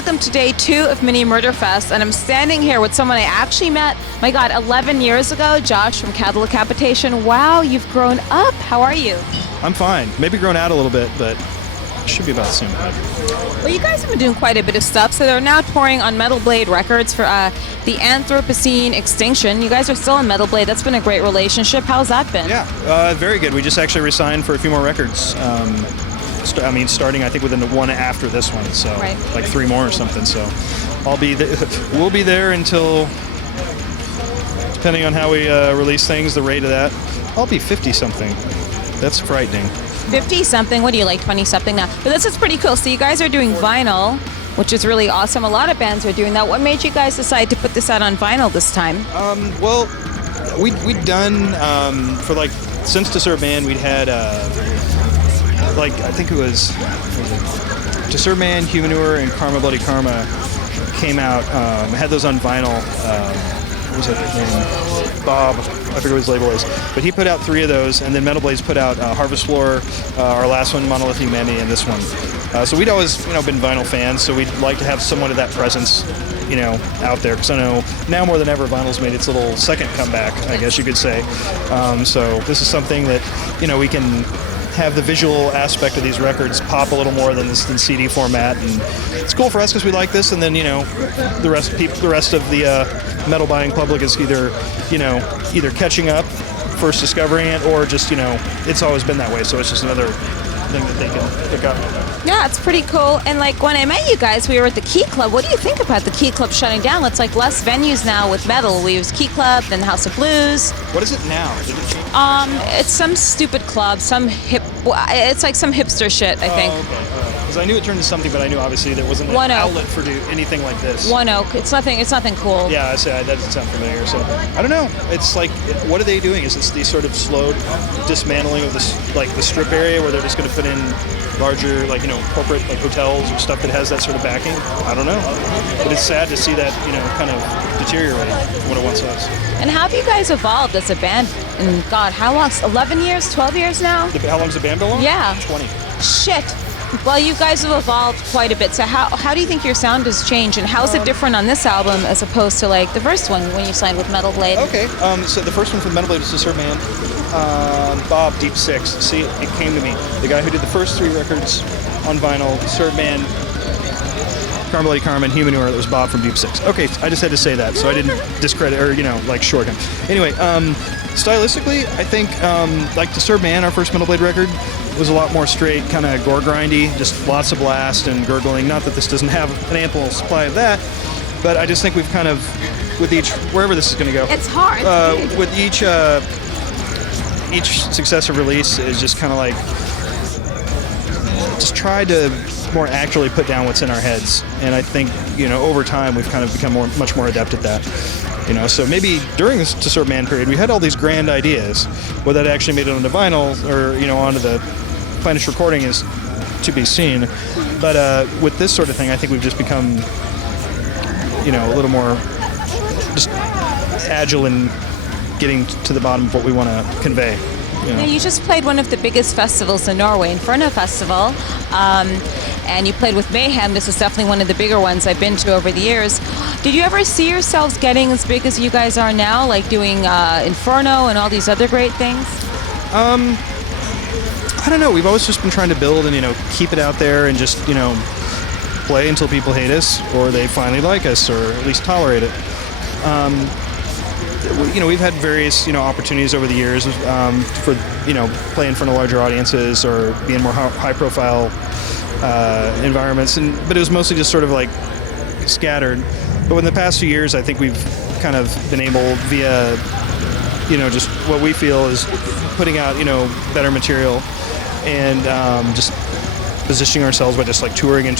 welcome to day 2 of Mini Murder Fest, and I'm standing here with someone I actually met, my God, 11 years ago, Josh from Cattle Decapitation. Wow, you've grown up. How are you? I'm fine. Maybe grown out a little bit, but should be about the same height. Well, you guys have been doing quite a bit of stuff, so they're now touring on Metal Blade Records for the Anthropocene Extinction. You guys are still on Metal Blade. That's been a great relationship. How's that been? Yeah, very good. We just actually resigned for a few more records. Starting I think within the one after this one, so right. Like 3 more or something. So we'll be there until, depending on how we release things, the rate of that. I'll be 50-something. That's frightening. 50-something? What do you like, 20-something now? But this is pretty cool. So you guys are doing vinyl, which is really awesome. A lot of bands are doing that. What made you guys decide to put this out on vinyl this time? Well, we'd done for like since Disturb Man, we'd had I think it was Disturb Man, Humanure, and Karma Bloody Karma came out. Had those on vinyl. What was that name? Bob. I forget what his label is. But he put out 3 of those, and then Metal Blades put out Harvest Floor, our last one, Monolithic Many, and this one. So we'd always, been vinyl fans, so we'd like to have somewhat of that presence, out there. Because I know now more than ever, vinyl's made its little second comeback, I guess you could say. So this is something that, we can have the visual aspect of these records pop a little more than CD format, and it's cool for us because we like this. And then the rest of the metal buying public is either catching up, first discovering it, or just it's always been that way. So it's just another thing that they can pick up. Yeah, it's pretty cool. And when I met you guys, we were at the Key Club. What do you think about the Key Club shutting down? It's like less venues now with metal. We use Key Club, then House of Blues. What is it now? Did it change? It's some stupid club, it's like some hipster shit, I think. Okay. Because I knew it turned into something, but I knew obviously there wasn't an outlet for anything like this. One Oak. It's nothing cool. Yeah, I say that doesn't sound familiar. So I don't know. It's like, what are they doing? Is this the sort of slow dismantling of this, the strip area, where they're just going to put in larger, corporate hotels or stuff that has that sort of backing? I don't know. But it's sad to see that, kind of deteriorate from what it once was. And how have you guys evolved as a band? And God, how long? 11 years? 12 years now? How long's the band been long? Yeah. 20. Shit. Well, you guys have evolved quite a bit. So how do you think your sound has changed, and how is it different on this album as opposed to the first one when you signed with Metal Blade? Okay. So the first one from Metal Blade was Disturb Man. Bob, Deep Six. See, it came to me. The guy who did the first 3 records on vinyl, Disturb Man, Karma Bloody Karma, and Humanure. That was Bob from Deep Six. Okay, I just had to say that, so I didn't discredit or short him. Anyway, stylistically, I think Disturb Man, our first Metal Blade record, was a lot more straight, kind of gore grindy, just lots of blast and gurgling. Not that this doesn't have an ample supply of that, but I just think we've kind of, with each, wherever this is going to go, it's hard. with each successive release is just kind of just try to more actually put down what's in our heads. And I think over time we've kind of become much more adept at that. So maybe during this Disturb Man period, we had all these grand ideas. Whether that actually made it onto vinyl or, onto the finished recording is to be seen. But with this sort of thing, I think we've just become, a little more just agile in getting to the bottom of what we want to convey. Now, you just played one of the biggest festivals in Norway, Inferno Festival, and you played with Mayhem. This is definitely one of the bigger ones I've been to over the years. Did you ever see yourselves getting as big as you guys are now, doing Inferno and all these other great things? I don't know. We've always just been trying to build and, keep it out there and just, play until people hate us or they finally like us or at least tolerate it. We've had various, opportunities over the years for, play in front of larger audiences or be in more high-profile environments. But it was mostly just sort of scattered. But in the past few years, I think we've kind of been able via, just what we feel is putting out, better material and just positioning ourselves by just touring and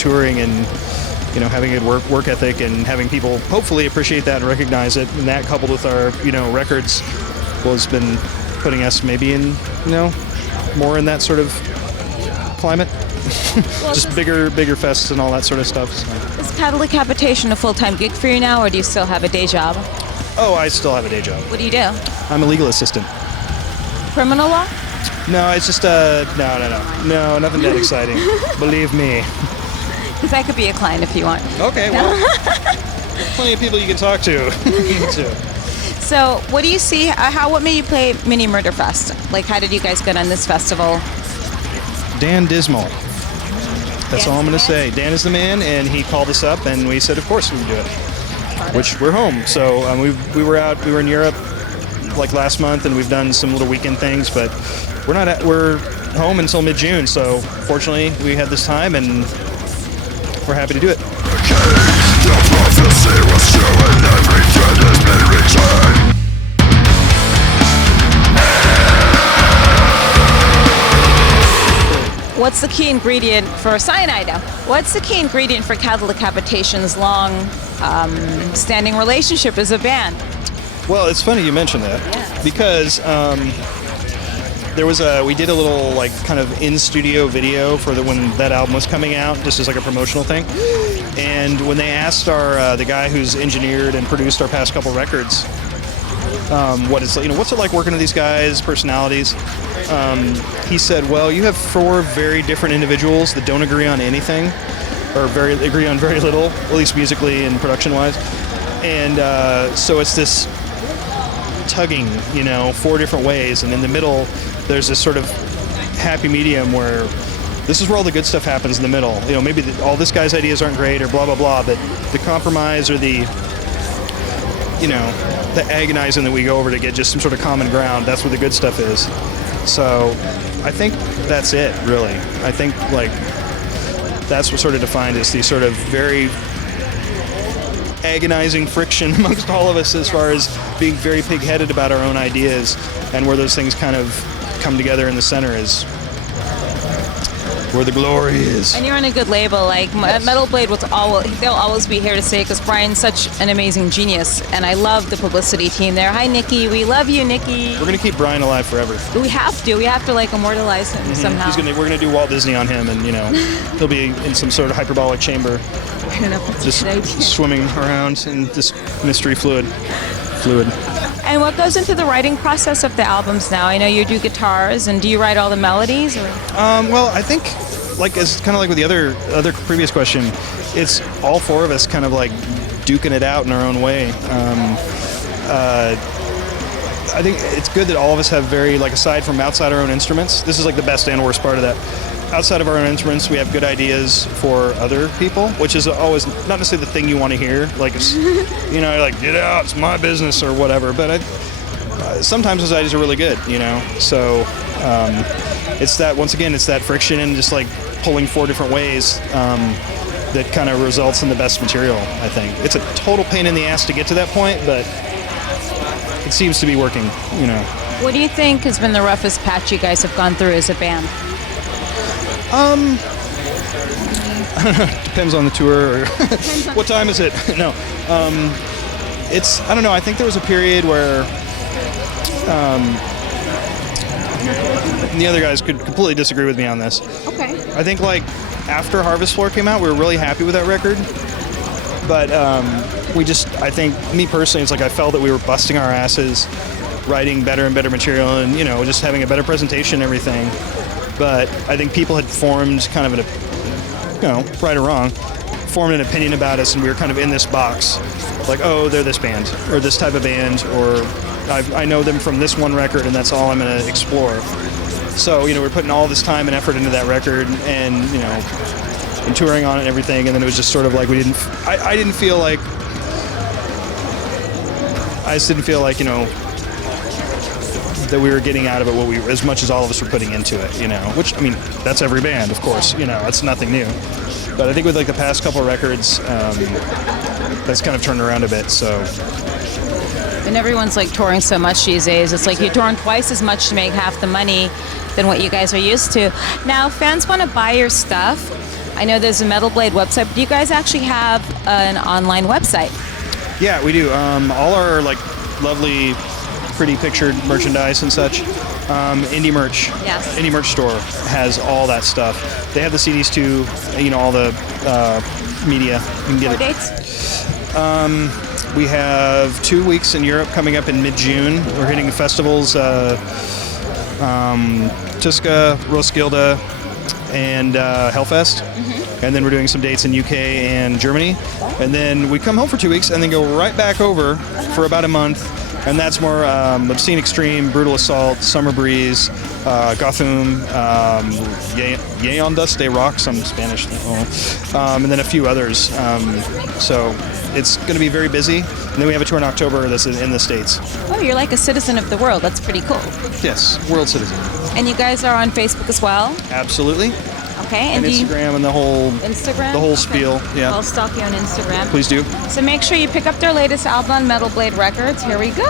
having a good work ethic and having people hopefully appreciate that and recognize it. And that coupled with our, records has been putting us maybe in, more in that sort of climate. Well, just bigger fests and all that sort of stuff. So. Is Cattle Decapitation a full-time gig for you now, or do you still have a day job? Oh, I still have a day job. What do you do? I'm a legal assistant. Criminal law? No, it's just, no, nothing that exciting. Believe me. Because I could be a client if you want. Okay, well, plenty of people you can talk to. So, what do you see? What made you play Mini Murder Fest? Like, how did you guys get on this festival? Dan Dismal. That's all I'm going to say. Dan is the man, and he called us up, and we said, of course we can do it. Which we're home. So we were in Europe like last month, and we've done some little weekend things, but we're home until mid-June. So fortunately, we had this time, and we're happy to do it. What's the key ingredient for cyanide now? What's the key ingredient for Cattle Decapitation's long standing relationship as a band? Well, it's funny you mentioned that because we did a little like kind of in-studio video for when that album was coming out, just as like a promotional thing. And when they asked the guy who's engineered and produced our past couple records, what's it like working with these guys, personalities? He said, well, you have 4 very different individuals that don't agree on anything, or agree on very little, at least musically and production-wise. And so it's this tugging, 4 different ways, and in the middle, there's this sort of happy medium where this is where all the good stuff happens in the middle. Maybe all this guy's ideas aren't great or blah, blah, blah, but the compromise or the agonizing that we go over to get just some sort of common ground, that's where the good stuff is. So I think that's it, really. I think, that's what sort of defined as the sort of very agonizing friction amongst all of us as far as being very pig-headed about our own ideas, and where those things kind of come together in the center is where the glory is. And you're on a good label. Like, Metal Blade they'll always be here to stay because Brian's such an amazing genius, and I love the publicity team there. Hi, Nikki. We love you, Nikki. We're going to keep Brian alive forever. We have to. We have to, immortalize him somehow. We're going to do Walt Disney on him, and, he'll be in some sort of hyperbolic chamber, just swimming around in this mystery fluid. And what goes into the writing process of the albums now? I know you do guitars, and do you write all the melodies? Or? Well, I think, it's kind of like with the other previous question, it's all 4 of us kind of like duking it out in our own way. I think it's good that all of us have very, aside from outside our own instruments, this is the best and worst part of that. Outside of our own instruments, we have good ideas for other people, which is always not necessarily the thing you want to hear. You're like, get out, it's my business or whatever. But sometimes those ideas are really good, So it's that friction and just pulling 4 different ways that kind of results in the best material, I think. It's a total pain in the ass to get to that point, but it seems to be working, What do you think has been the roughest patch you guys have gone through as a band? Depends on the tour or what time is it? No. I don't know. I think there was a period where and the other guys could completely disagree with me on this. Okay. I think after Harvest Floor came out, we were really happy with that record. But I think, me personally, it's I felt that we were busting our asses, writing better and better material and, just having a better presentation and everything. But I think people had formed kind of right or wrong, formed an opinion about us, and we were kind of in this box. Oh, they're this band, or this type of band, or I know them from this one record, and that's all I'm going to explore. So, we're putting all this time and effort into that record, and, and touring on it and everything, and then it was just sort of I just didn't feel that we were getting out of it as much as all of us were putting into it, which, that's every band, of course, it's nothing new. But I think with the past couple records, that's kind of turned around a bit, so. And everyone's touring so much these days. It's you're touring twice as much to make half the money than what you guys are used to. Now, fans want to buy your stuff. I know there's a Metal Blade website, but do you guys actually have an online website? Yeah, we do. All our lovely, pretty pictured merchandise and such. Indie Merch. Yes. Indie Merch store has all that stuff. They have the CDs too. All the media. You can get dates? We have 2 weeks in Europe coming up in mid-June. We're hitting festivals, Tuska, Roskilde, and Hellfest. And then we're doing some dates in UK and Germany. And then we come home for 2 weeks and then go right back over for about a month. And that's more Obscene Extreme, Brutal Assault, Summer Breeze, Gotham, Yeon Dust de Rock, some Spanish, and then a few others. So it's going to be very busy. And then we have a tour in October that's in the States. Oh, you're like a citizen of the world. That's pretty cool. Yes, world citizen. And you guys are on Facebook as well? Absolutely. Okay. And Instagram and the whole Instagram? spiel. Yeah. I'll stalk you on Instagram. Please do. So make sure you pick up their latest album on Metal Blade Records. Here we go.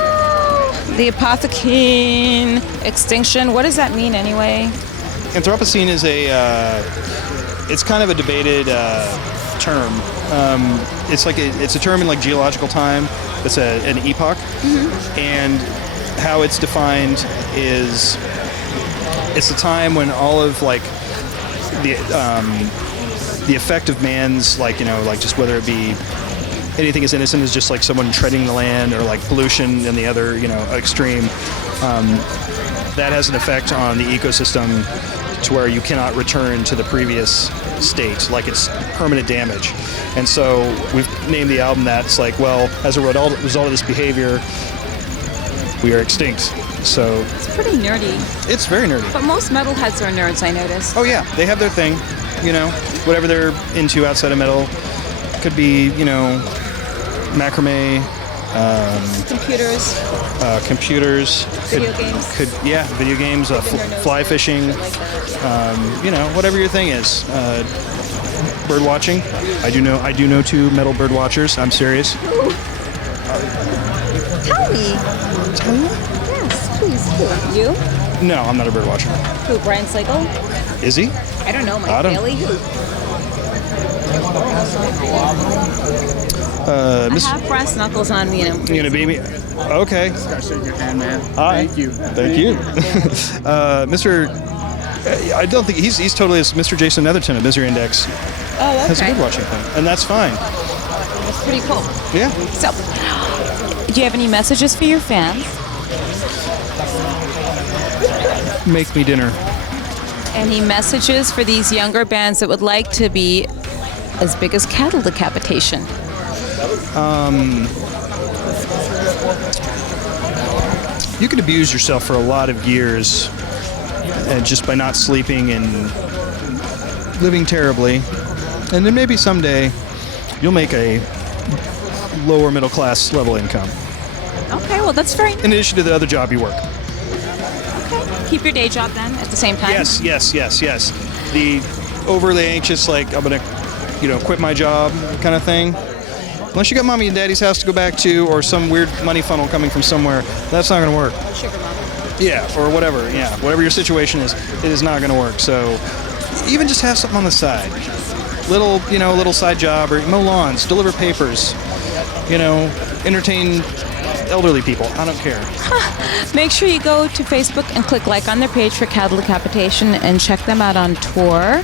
The Apothecine Extinction. What does that mean anyway? Anthropocene is it's kind of a debated term. It's a term in like geological time. It's an epoch, and how it's defined is it's a time when all of like the effect of man's like just whether it be anything as innocent as just like someone treading the land or like pollution in the other extreme, that has an effect on the ecosystem to where you cannot return to the previous state, like it's permanent damage. And so we've named the album that. It's like, well, as a result of this behavior, we are extinct. So it's pretty nerdy. It's very nerdy. But most metalheads are nerds, I noticed. Oh yeah, they have their thing, whatever they're into outside of metal. Could be, macrame, computers, video games. Video games, fly fishing, whatever your thing is. Bird watching. I do know 2 metal bird watchers. I'm serious. Tell me. Tell you? Yes, please. Who? You? No, I'm not a bird watcher. Who? Brian Slagle? Is he? I don't know. Mike Adam. Bailey? Who? I have brass knuckles on me, and I'm You gonna beat me? Okay. Just gotta shake your hand, man. Hi. Thank you. Thank you. Mr. I don't think he's totally Mr. Jason Netherton of Misery Index. Oh, okay. Has a bird watching thing, and that's fine. That's pretty cool. Yeah. So, do you have any messages for your fans? Make me dinner. Any messages for these younger bands that would like to be as big as Cattle Decapitation? You could abuse yourself for a lot of years just by not sleeping and living terribly. And then maybe someday you'll make a lower middle class level income. Okay, well, that's very... In addition to the other job you work. Okay. Keep your day job then at the same time? Yes. The overly anxious, like, I'm going to, quit my job kind of thing. Unless you got mommy and daddy's house to go back to or some weird money funnel coming from somewhere, that's not going to work. Sugar mama. Yeah, or whatever. Yeah, whatever your situation is, it is not going to work. So even just have something on the side. Little side job, or mow lawns, deliver papers, entertain elderly people. I don't care. Make sure you go to Facebook and click like on their page for Cattle Decapitation and check them out on tour.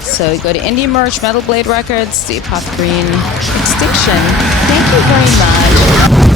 So you go to Indie Merch, Metal Blade Records, The Apothecine Extinction. Thank you very much.